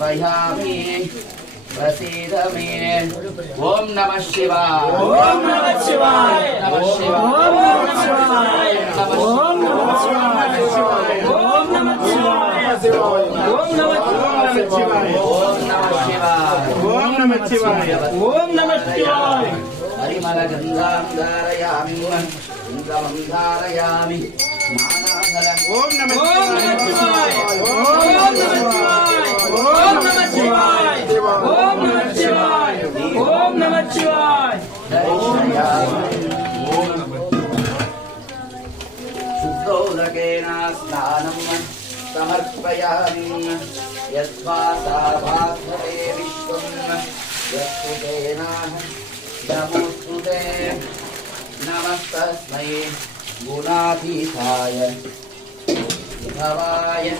समर्पयामि प्रसीद मे ओम नमः शिवाय ओम नमः शिवाय नमः शिवाय ओम नमः शिवाय ओम नमः शिवाय ओम नमः शिवाय ओम नमः शिवाय ओम नमः शिवाय ओम नमः शिवाय ओम नमः शिवाय हरिमल गंगां धारयामि गंगं धारयामि स्नानाफलम् ओम नमः शिवाय ओम नमः शिवाय ओम नमः शिवाय ओम नमः शिवाय ओम नमः शिवाय शुद्धोदकेन स्नानं समर्पयामि यस्वासाभास्वते विश्वं यस्तुतेन नमोस्तुते नमस्तस्मै गुणातीताय विभवाय